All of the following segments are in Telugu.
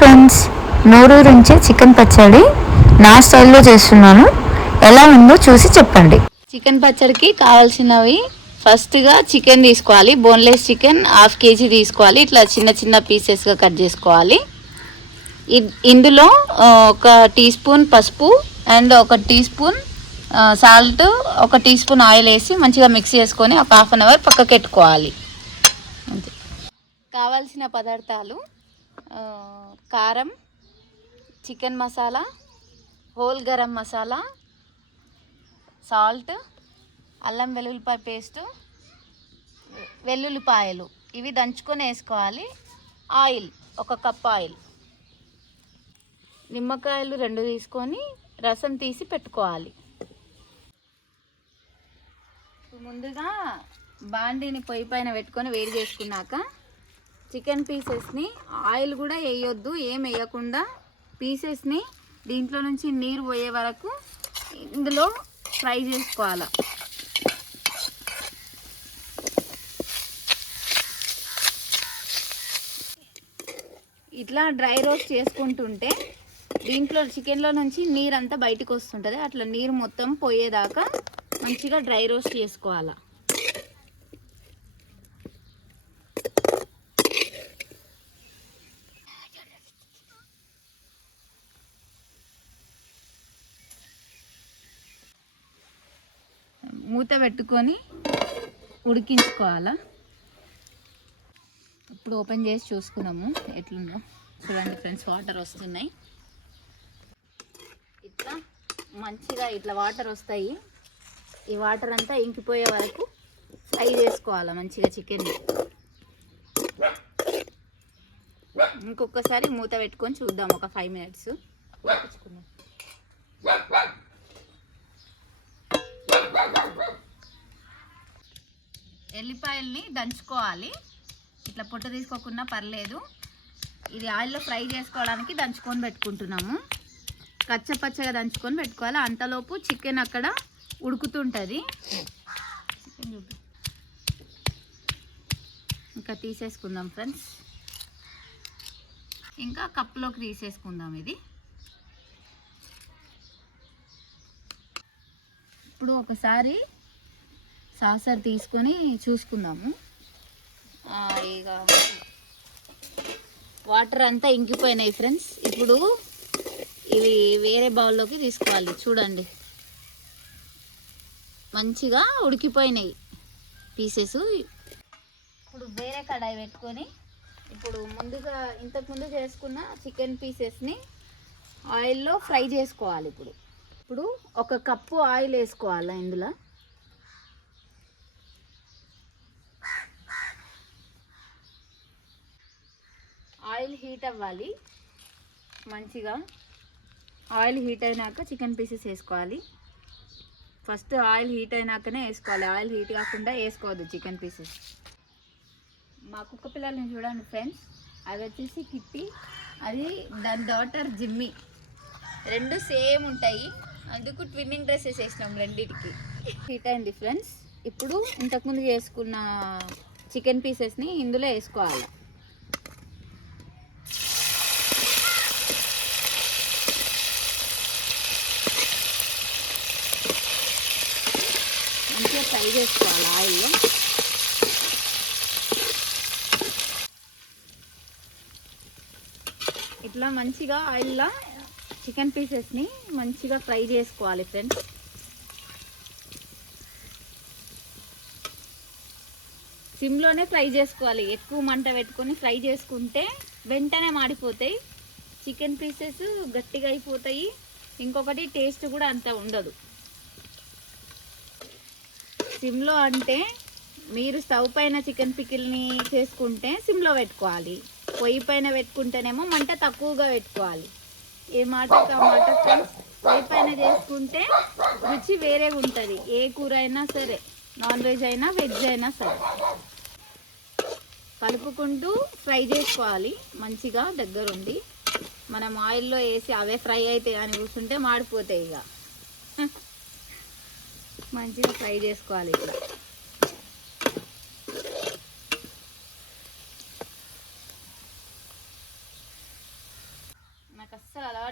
ఫ్రెండ్స్, నోరూరించే చికెన్ పచ్చడి నా స్టైల్లో చేస్తున్నాను. ఎలా ఉందో చూసి చెప్పండి. చికెన్ పచ్చడికి కావాల్సినవి ఫస్ట్గా చికెన్ తీసుకోవాలి. బోన్లెస్ చికెన్ 1/2 kg తీసుకోవాలి. ఇట్లా చిన్న చిన్న పీసెస్గా కట్ చేసుకోవాలి. ఇందులో ఒక టీ స్పూన్ పసుపు అండ్ ఒక టీ స్పూన్ సాల్ట్, ఒక టీ స్పూన్ ఆయిల్ వేసి మంచిగా మిక్స్ చేసుకొని ఒక 1/2 అవర్ పక్కకు పెట్టుకోవాలి. అంతే. కావాల్సిన పదార్థాలు కారం, chicken masala, whole garam masala, salt, అల్లం వెల్లుల్లిపాయ పేస్టు, వెల్లుల్లిపాయలు ఇవి దంచుకొని వేసుకోవాలి. ఆయిల్ 1 కప్ ఆయిల్, నిమ్మకాయలు 2 తీసుకొని రసం తీసి పెట్టుకోవాలి. ముందుగా బాండీని పొయ్యి పైన పెట్టుకొని వేడి చేసుకున్నాక చికెన్ పీసెస్ని, ఆయిల్ కూడా వేయొద్దు, ఏం వేయకుండా పీసెస్ని దీంట్లో నుంచి నీరు పోయే వరకు ఇందులో ఫ్రై చేసుకోవాలి. ఇట్లా డ్రై రోస్ట్ చేసుకుంటుంటే దీంట్లో చికెన్లో నుంచి నీరంతా బయటకు వస్తుంటుంది. అట్లా నీరు మొత్తం పోయేదాకా మంచిగా డ్రై రోస్ట్ చేసుకోవాలి. మూత పెట్టుకొని ఉడికించుకోవాలా. ఇప్పుడు ఓపెన్ చేసి చూసుకున్నాము ఎట్లుందో. చూడండి ఫ్రెండ్స్, వాటర్ వస్తున్నాయి. ఇట్లా మంచిగా ఇట్లా వాటర్ వస్తాయి. ఈ వాటర్ అంతా ఇంకిపోయే వరకు ఫ్రై చేసుకోవాలి మంచిగా చికెన్ని. ఇంకొకసారి మూత పెట్టుకొని చూద్దాం ఒక 5 minutes. ఎల్లిపాయల్ని దంచుకోవాలి. ఇట్లా పొట్టు తీసుకోకుండా పర్లేదు. ఇది ఆయిల్లో ఫ్రై చేసుకోవడానికి దంచుకొని పెట్టుకుంటున్నాము. కచ్చపచ్చగా దంచుకొని పెట్టుకోవాలి. అంతలోపు చికెన్ అక్కడ ఉడుకుతుంటుంది. ఇంకా తీసేసుకుందాం ఫ్రెండ్స్. ఇంకా కప్లోకి తీసేసుకుందాం. ఇది ఇప్పుడు ఒకసారి సాసర్ తీసుకొని చూసుకుందాము. ఇక వాటర్ అంతా ఇంకిపోయినాయి ఫ్రెండ్స్. ఇప్పుడు ఇవి వేరే బౌల్లోకి తీసుకోవాలి. చూడండి, మంచిగా ఉడికిపోయినాయి పీసెస్. ఇప్పుడు వేరే కడాయి పెట్టుకొని ఇప్పుడు ముందుగా ఇంతకుముందు చేసుకున్న చికెన్ పీసెస్ని ఆయిల్లో ఫ్రై చేసుకోవాలి. ఇప్పుడు 1 కప్పు ఆయిల్ వేసుకోవాలి. ఇందులో ఆయిల్ హీట్ అవ్వాలి. మంచిగా ఆయిల్ హీట్ అయినాక చికెన్ పీసెస్ వేసుకోవాలి. ఫస్ట్ ఆయిల్ హీట్ అయినాకనే వేసుకోవాలి. ఆయిల్ హీట్ కాకుండా వేసుకోవద్దు చికెన్ పీసెస్. మా కుక్క పిల్లల్ని చూడండి ఫ్రెండ్స్. అది వచ్చేసి కిట్టి, అది దాని డాటర్ జిమ్మి. 2 సేమ్ ఉంటాయి. అందుకు ట్విన్నింగ్ డ్రెస్సెస్ వేసినాం రెండింటికి. హీట్ అయింది ఫ్రెండ్స్. ఇప్పుడు ఇంతకుముందు చేసుకున్న చికెన్ పీసెస్ని ఇందులో వేసుకోవాలి. మంచిగా ఫ్రై చేసుకోవాలి ఆయిల్లో. ఇట్లా మంచిగా ఆయిల్లో చికెన్ పీసెస్ని మంచిగా ఫ్రై చేసుకోవాలి ఫ్రెండ్స్. సిమ్లోనే ఫ్రై చేసుకోవాలి. ఎక్కువ మంట పెట్టుకొని ఫ్రై చేసుకుంటే వెంటనే మాడిపోతాయి. చికెన్ పీసెస్ గట్టిగా అయిపోతాయి. ఇంకొకటి టేస్ట్ కూడా అంత ఉండదు. సిమ్లో అంటే మీరు స్టవ్ పైన చికెన్ పికిల్ని చేసుకుంటే సిమ్లో పెట్టుకోవాలి. పొయ్యి పైన పెట్టుకుంటేనేమో మంట తక్కువగా పెట్టుకోవాలి. ఏ మాట మాట ఫ్రెండ్స్, పొయ్యి పైన చేసుకుంటే రుచి వేరేగా ఉంటుంది. ఏ కూర అయినా సరే, నాన్ వెజ్ అయినా వెజ్ అయినా సరే. కలుపుకుంటూ ఫ్రై చేసుకోవాలి మంచిగా దగ్గరుండి. మనం ఆయిల్లో వేసి అవే ఫ్రై అవుతాయి అని కూర్చుంటే మాడిపోతాయి. ఇక మంచిగా ఫ్రై చేసుకోవాలి. ఇట్లా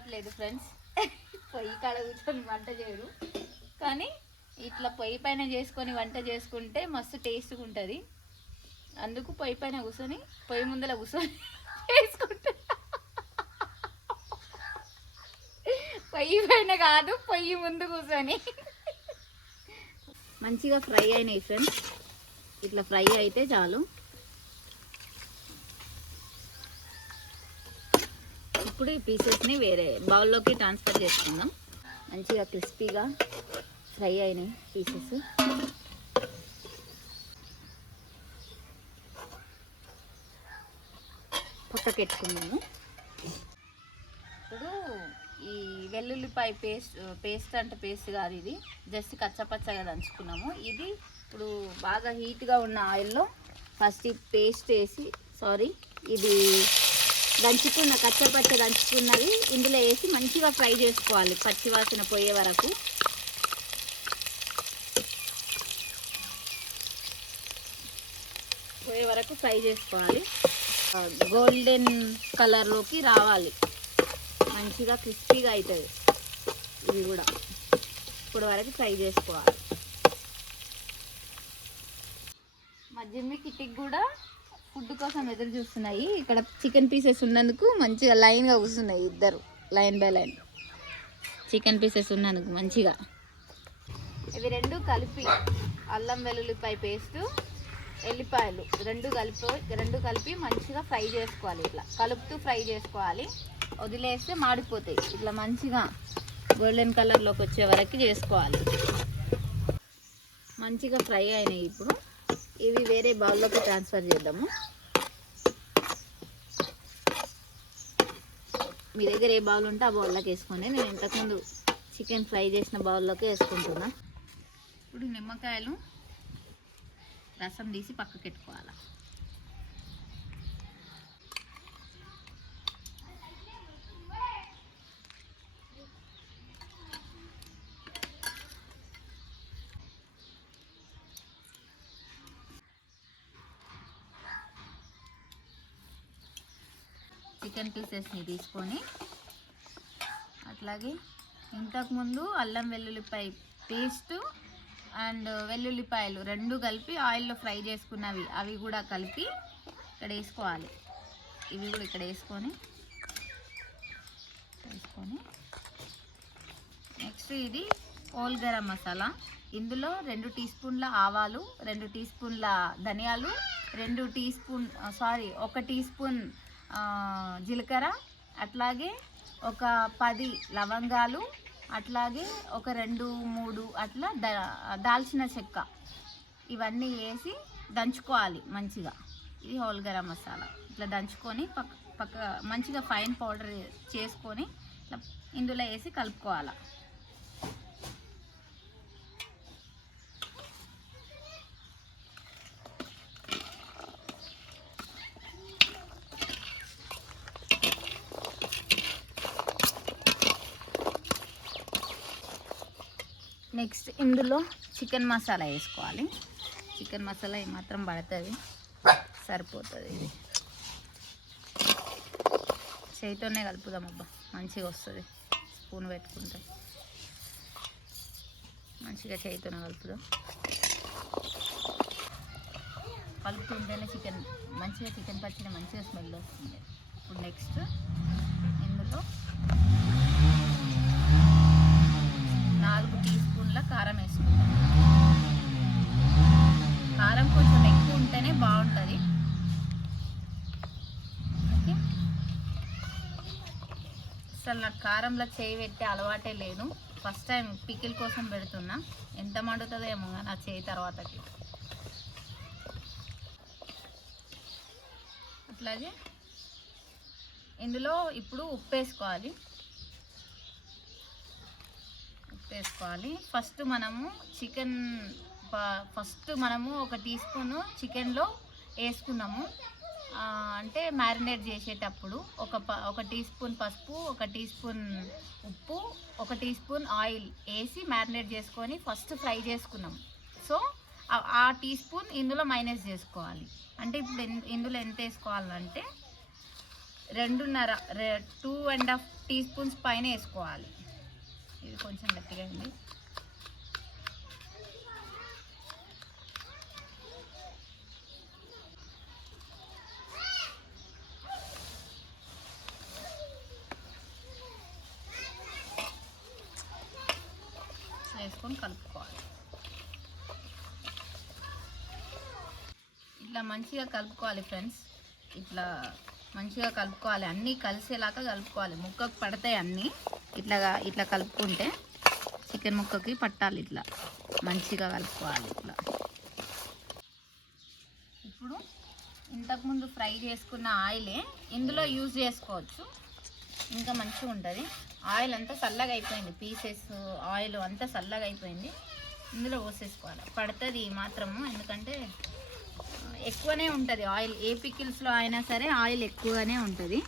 రావట్లేదు ఫ్రెండ్స్. పొయ్యి కాడ కూర్చొని వంట చేయడు, కానీ ఇట్లా పొయ్యి పైన చేసుకొని వంట చేసుకుంటే మస్తు టేస్ట్గా ఉంటుంది. అందుకు పొయ్యి పైన కూర్చొని పొయ్యి ముందర కూర్చొని చేసుకుంటా. పొయ్యి పైన కాదు, పొయ్యి ముందు కూర్చొని. మంచిగా ఫ్రై అయినాయి ఫ్రెండ్స్. ఇట్లా ఫ్రై అయితే చాలు. ఇప్పుడు ఈ పీసెస్ని వేరే బౌల్లోకి ట్రాన్స్ఫర్ చేసుకుందాం. మంచిగా క్రిస్పీగా ఫ్రై అయినాయి పీసెస్. పక్కకెట్టుకున్నాము. ఇప్పుడు ఈ వెల్లుల్లిపాయ పేస్ట్ అంటే పేస్ట్ కాదు, ఇది జస్ట్ కచ్చపచ్చగా దంచుకున్నాము. ఇది ఇప్పుడు బాగా హీట్గా ఉన్న ఆయిల్లో ఫస్ట్ ఈ పేస్ట్ వేసి ఇది దంచుకున్న కచ్చపచ్చ దంచుకున్నది ఇందులో వేసి మంచిగా ఫ్రై చేసుకోవాలి, పచ్చివాసన పోయే వరకు. ఫ్రై చేసుకోవాలి. గోల్డెన్ కలర్లోకి రావాలి, మంచిగా క్రిస్పీగా అవుతుంది. ఇది కూడా ఇప్పుడు వరకు ఫ్రై చేసుకోవాలి. మా జిమ్మి కిటికి కూడా ఫుడ్ కోసం ఎదురు చూస్తున్నాయి. ఇక్కడ చికెన్ పీసెస్ ఉన్నందుకు మంచిగా లైన్గా కూర్చున్నాయి, ఇద్దరు line by line. Chicken pieces ఉన్నందుకు మంచిగా ఇవి రెండు కలిపి అల్లం వెల్లుల్లిపాయ పేస్టు ఎల్లిపాయలు రెండు కలిపి మంచిగా ఫ్రై చేసుకోవాలి. ఇట్లా కలుపుతూ ఫ్రై చేసుకోవాలి, వదిలేస్తే మాడిపోతాయి. ఇట్లా మంచిగా గోల్డెన్ కలర్లోకి వచ్చే వరకు చేసుకోవాలి. మంచిగా ఫ్రై అయినాయి. ఇప్పుడు ఇవి వేరే బౌల్లోకి ట్రాన్స్ఫర్ చేద్దాము. మీ దగ్గర ఏ బౌల్ ఉంటే ఆ బౌల్లోకి వేసుకోండి. నేను ఇంతకుముందు చికెన్ ఫ్రై చేసిన బౌల్లోకి వేసుకుంటున్నా. ఇప్పుడు నిమ్మకాయలు రసం తీసి పక్కకి పెట్టుకోవాలి. చికెన్ పీసెస్ని తీసుకొని అట్లాగే ఇంతకుముందు అల్లం వెల్లుల్లిపాయ పేస్టు అండ్ వెల్లుల్లిపాయలు రెండు కలిపి ఆయిల్లో ఫ్రై చేసుకున్నవి అవి కూడా కలిపి ఇక్కడ వేసుకోవాలి. ఇవి కూడా ఇక్కడ వేసుకొని నెక్స్ట్ ఇది హోల్ గరం మసాలా. ఇందులో 2 టీ స్పూన్ల ఆవాలు, 2 టీ స్పూన్ల ధనియాలు, 1 టీ స్పూన్ జీలకర్ర, అట్లాగే ఒక 10 లవంగాలు, అట్లాగే ఒక 2-3 అట్లా దాల్చిన చెక్క, ఇవన్నీ వేసి దంచుకోవాలి మంచిగా. ఇది హోల్ గరం మసాలా. ఇట్లా దంచుకొని పక్క మంచిగా ఫైన్ పౌడర్ చేసుకొని ఇట్లా ఇందులో వేసి కలుపుకోవాలి. నెక్స్ట్ ఇందులో చికెన్ మసాలా వేసుకోవాలి. చికెన్ మసాలా ఏమాత్రం పడుతుంది, సరిపోతుంది. ఇది చేయితోనే కలుపుదాం. అబ్బా మంచిగా వస్తుంది. స్పూన్ పెట్టుకుంటే మంచిగా చేయితోనే కలుపుదాం. కలుపుతుంటేనే చికెన్ పచ్చడి మంచిగా స్మెల్ వస్తుంది. ఇప్పుడు నెక్స్ట్ ఇందులో 4 టీ స్పూన్ల కారం వేసుకుంటాం. కారం కొంచెం ఎక్కువ ఉంటేనే బాగుంటుంది. ఓకే, అసలు నాకు కారంలో చేయి పెట్టే అలవాటే లేదు. ఫస్ట్ టైం పికిల్ కోసం పెడుతున్నా. ఎంత మండుతుందో ఏమో నా చేయి తర్వాతకి. అట్లాగే ఇందులో ఇప్పుడు ఉప్పు వేసుకోవాలి. ఫస్ట్ మనము 1 టీ స్పూన్ చికెన్లో వేసుకున్నాము. అంటే మ్యారినేట్ చేసేటప్పుడు ఒక టీ స్పూన్ పసుపు, 1 టీ స్పూన్ ఉప్పు, 1 టీ స్పూన్ ఆయిల్ వేసి మ్యారినేట్ చేసుకొని ఫస్ట్ ఫ్రై చేసుకున్నాం. సో ఆ టీ స్పూన్ ఇందులో మైనస్ చేసుకోవాలి. అంటే ఇప్పుడు ఇందులో ఎంత వేసుకోవాలంటే 2.5 టీ స్పూన్స్ పైన వేసుకోవాలి. ఇది కొంచెం గట్టిగా ఉంది. వేసుకొని కలుపుకోవాలి. ఇట్లా మంచిగా కలుపుకోవాలి ఫ్రెండ్స్. ఇట్లా మంచిగా కలుపుకోవాలి, అన్నీ కలిసేలాగా కలుపుకోవాలి. ముక్కకు పడతాయి అన్నీ. ఇట్లా కలుపుకుంటే చికెన్ ముక్కకి పట్టాలి. ఇట్లా మంచిగా కలుపుకోవాలి. ఇట్లా ఇప్పుడు ఇంతకుముందు ఫ్రై చేసుకున్న ఆయిలే ఇందులో యూజ్ చేసుకోవచ్చు, ఇంకా మంచిగా ఉంటుంది. ఆయిల్ అంతా చల్లగా అయిపోయింది, పీసెస్ ఆయిల్ అంతా చల్లగా అయిపోయింది. ఇందులో పోసేసుకోవాలి. పడుతుంది మాత్రము, ఎందుకంటే ఎక్కువనే ఉంటుంది ఆయిల్. ఏ పికిల్స్లో అయినా సరే ఆయిల్ ఎక్కువగానే ఉంటుంది.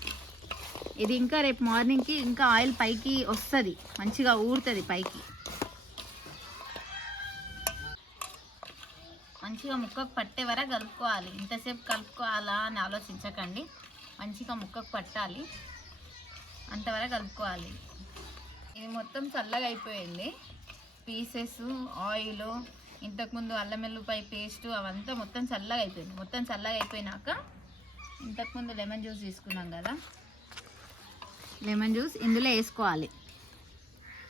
ఇది ఇంకా రేపు మార్నింగ్కి ఇంకా ఆయిల్ పైకి వస్తుంది, మంచిగా ఊరుతుంది పైకి. మంచిగా ముక్కకు పట్టే వరకు కలుపుకోవాలి. ఇంతసేపు కలుపుకోవాలా అని ఆలోచించకండి, మంచిగా ముక్కకు పట్టాలి, అంతవరకు కలుపుకోవాలి. ఇది మొత్తం చల్లగా అయిపోయింది. పీసెస్ ఆయిల్ ఇంతకుముందు అల్లం వెల్లుల్లిపాయ పేస్ట్ అవంతా మొత్తం చల్లగా అయిపోయింది. మొత్తం చల్లగా అయిపోయినాక ఇంతకుముందు లెమన్ జ్యూస్ తీసుకున్నాం కదా, లెమన్ జ్యూస్ ఇందులో వేసుకోవాలి.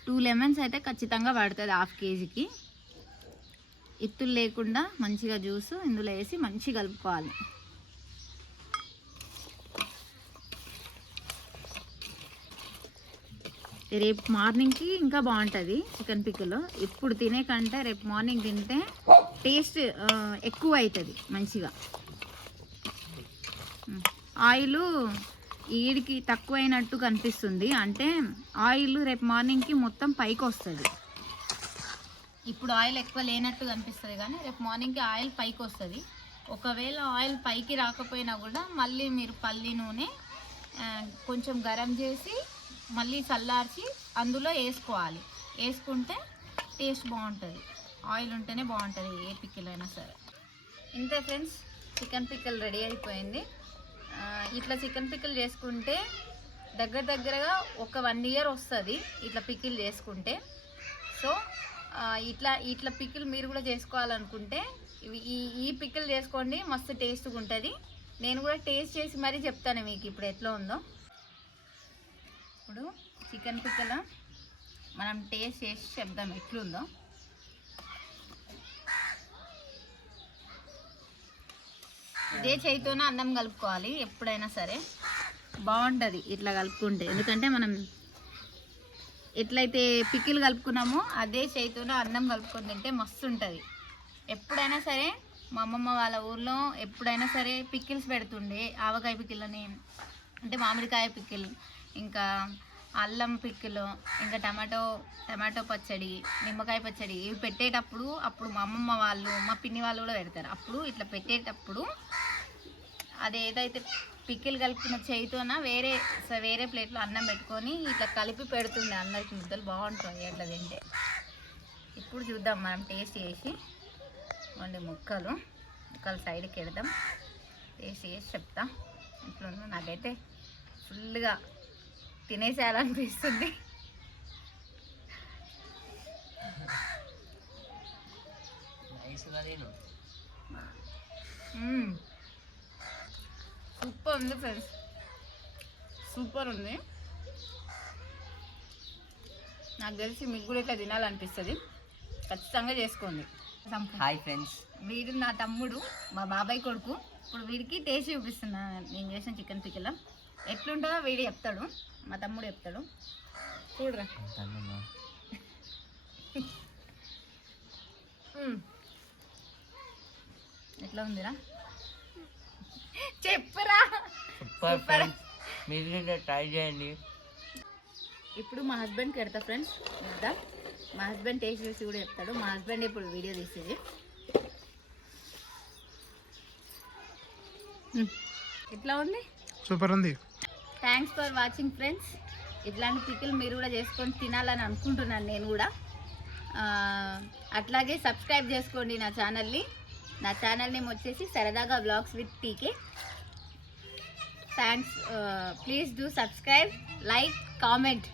2 లెమన్స్ అయితే ఖచ్చితంగా పడుతుంది 1/2 కేజీకి. ఇత్తులు లేకుండా మంచిగా జ్యూస్ ఇందులో వేసి మంచిగా కలుపుకోవాలి. రేపు మార్నింగ్కి ఇంకా బాగుంటుంది చికెన్ పికిల్. ఇప్పుడు తినే కంటే రేపు మార్నింగ్ తింటే టేస్ట్ ఎక్కువ అవుతుంది మంచిగా. ఆయిల్ ఈడికి తక్కువైనట్టు కనిపిస్తుంది, అంటే ఆయిల్ రేపు మార్నింగ్కి మొత్తం పైకి వస్తుంది. ఇప్పుడు ఆయిల్ ఎక్కువ లేనట్టు కనిపిస్తుంది, కానీ రేపు మార్నింగ్కి ఆయిల్ పైకి వస్తుంది. ఒకవేళ ఆయిల్ పైకి రాకపోయినా కూడా మళ్ళీ మీరు పల్లి నూనె కొంచెం గరం చేసి మళ్ళీ చల్లార్చి అందులో వేసుకోవాలి. వేసుకుంటే టేస్ట్ బాగుంటుంది. ఆయిల్ ఉంటేనే బాగుంటుంది ఏ పికిల్ అయినా సరే. ఇంతే ఫ్రెండ్స్, చికెన్ పికిల్ రెడీ అయిపోయింది. ఇట్లా చికెన్ పికిల్ చేసుకుంటే దగ్గరగా ఒక 1 year వస్తుంది ఇట్లా పికిల్ చేసుకుంటే. సో ఇట్లా పికిల్ మీరు కూడా చేసుకోవాలనుకుంటే ఈ పికిల్ చేసుకోండి, మస్తు టేస్ట్గా ఉంటుంది. నేను కూడా టేస్ట్ చేసి మరీ చెప్తాను మీకు ఇప్పుడు ఎట్లా ఉందో. ఇప్పుడు చికెన్ పికిల్ మనం టేస్ట్ చేసి చెప్దాం ఎట్లుందో. ఇదే చేయితోనే అన్నం కలుపుకోవాలి ఎప్పుడైనా సరే, బాగుంటుంది ఇట్లా కలుపుకుంటే. ఎందుకంటే మనం ఎట్లయితే పికిల్ కలుపుకున్నామో అదే చేయితోనే అన్నం కలుపుకొని తింటే మస్తు ఉంటుంది. ఎప్పుడైనా సరే మా అమ్మమ్మ వాళ్ళ ఊర్లో ఎప్పుడైనా సరే పికిల్స్ పెడుతుండే. ఆవకాయ పికిల్ అని, అంటే మామిడికాయ పికిల్, ఇంకా అల్లం పికిల్, ఇంకా టమాటో పచ్చడి, నిమ్మకాయ పచ్చడి, ఇవి పెట్టేటప్పుడు అప్పుడు మా అమ్మమ్మ వాళ్ళు మా పిన్ని వాళ్ళు కూడా పెడతారు. అప్పుడు ఇట్లా పెట్టేటప్పుడు అదేదైతే పికిల్ కలుపుకున్న చేయితోన వేరే ప్లేట్లో అన్నం పెట్టుకొని ఇట్లా కలిపి పెడుతుండే అందరికి ముద్దలు. బాగుంటుంది అట్లా తింటే. ఇప్పుడు చూద్దాం మనం టేస్ట్ చేసి. ముక్కలు సైడ్కి పెడదాం, టేస్ట్ చేసి చెప్తా ఎట్లుందో. నాకైతే ఫుల్గా తినేసేయాలనిపిస్తుంది. సూపర్ ఉంది ఫ్రెండ్స్, సూపర్ ఉంది. నాకు తెలిసి మీకు కూడా ఇట్లా తినాలనిపిస్తుంది, ఖచ్చితంగా చేసుకోండి. హాయ్ ఫ్రెండ్స్, వీడు నా తమ్ముడు, మా బాబాయ్ కొడుకు. ఇప్పుడు వీడికి టేస్ట్ చూపిస్తున్నా నేను చేసిన చికెన్ పికిల్. ఎట్లుంటుందో వీడు చెప్తాడు, మా తమ్ముడు చెప్తాడు. చూడరా ఎట్లా ఉందిరా, చెప్పరా. సూపర్, మీరు ట్రై చేయండి. ఇప్పుడు మా హస్బెండ్కి పెడతా ఫ్రెండ్స్, పెడతా. మా హస్బెండ్ టేస్ట్ చూసి కూడా చెప్తాడు. మా హస్బెండ్ ఇప్పుడు వీడియో తీసేది. ఎట్లా ఉంది? సూపర్ ఉంది. Thanks for watching friends. ఇట్లాంటి పికిల్ మీరు కూడా చేసుకొని తినాలని అనుకుంటున్నాను నేను కూడా. అట్లాగే సబ్స్క్రైబ్ చేసుకోండి నా ఛానల్ని. నా ఛానల్ నేమ్ వచ్చేసి సరదాగా vlogs with TK. Thanks. Please do subscribe, like, comment.